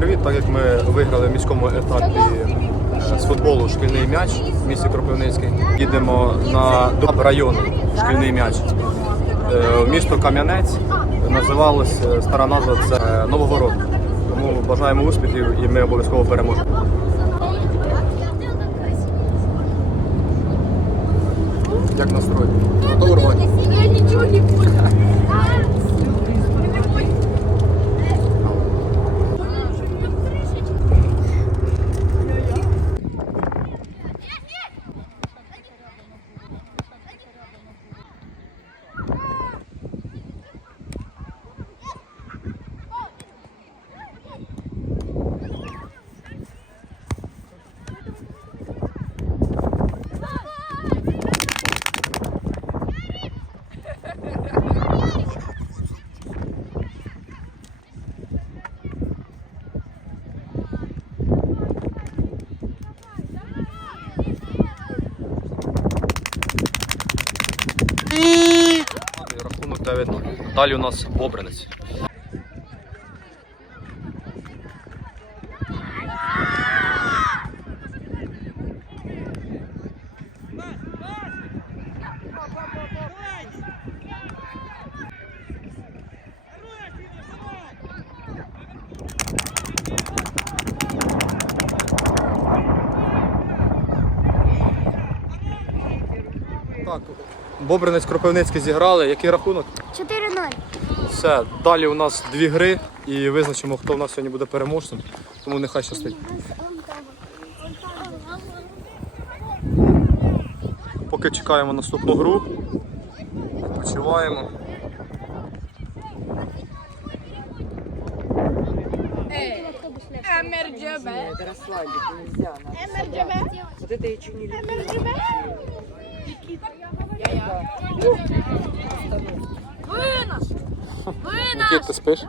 привіт! Так як ми виграли в міському етапі е, з футболу шкільний м'яч в місті Кропивницький, їдемо на району шкільний м'яч. Е, Місто Кам'янець називалось е, стара назва це Новогород. Тому бажаємо успіхів і ми обов'язково переможемо. Рахунок 9-0. Далі у нас обранець. Так, Бобринець Кропивницький зіграли. Який рахунок? 4-0. Все, далі у нас дві гри і визначимо, хто в нас сьогодні буде переможцем. Тому нехай щастить. Поки чекаємо наступну гру. Відпочиваємо. Расслабить нельзя. Надо Вот это я чуть не люблю. Вынос! Який ти спиш?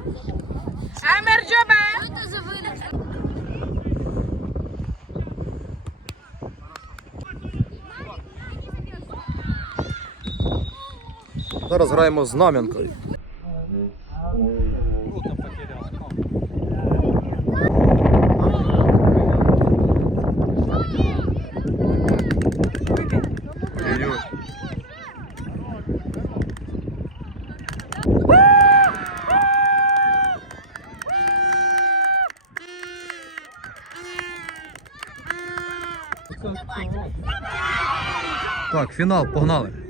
Мерджебе! Что это за вынос? Зараз граємо з знам'янкою. Так, фінал, погнали.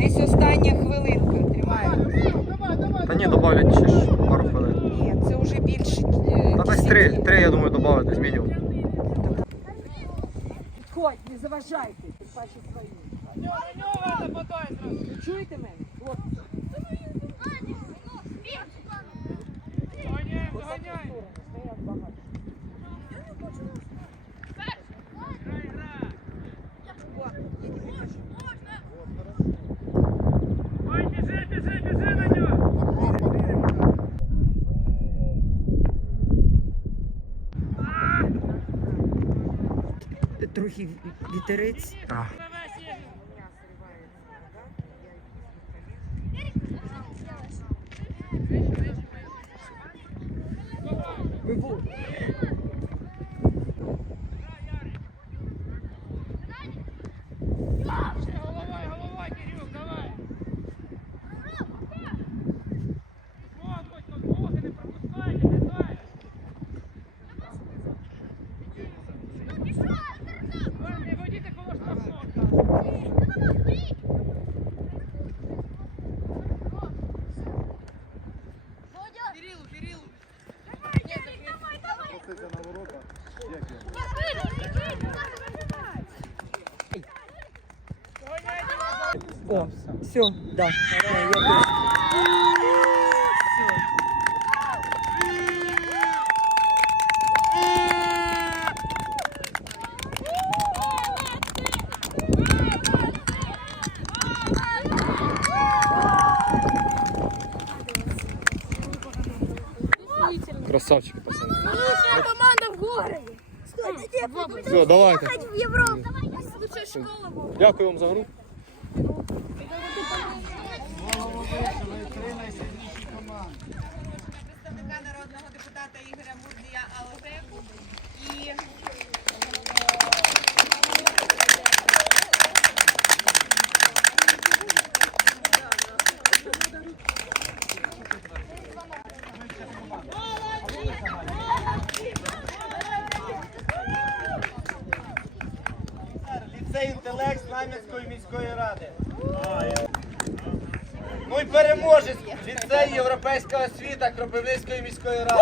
Десь остання хвилинка. Тримаємо. Та ні, добавлять ще ж пару хвилин. Ні, це вже більше. е, Та десь три, три, я думаю, добавити з мінімум. Підходь, не заважайте. тим паче свої. Чуєте мене? Хлопці? Стоять багато. трохи вітерець. Так. Вивод. О, все, да. Красавчики, пацани. Лучшая команда в городе. Все, давайте. в Европу. Лучшая школа. Дякую вам за гру. Представника народного депутата Ігоря Мурдія Алгеку і Ліцей інтелект Знам'янської міської ради. І переможець ліцею Європейська освіта Кропивницької міської ради.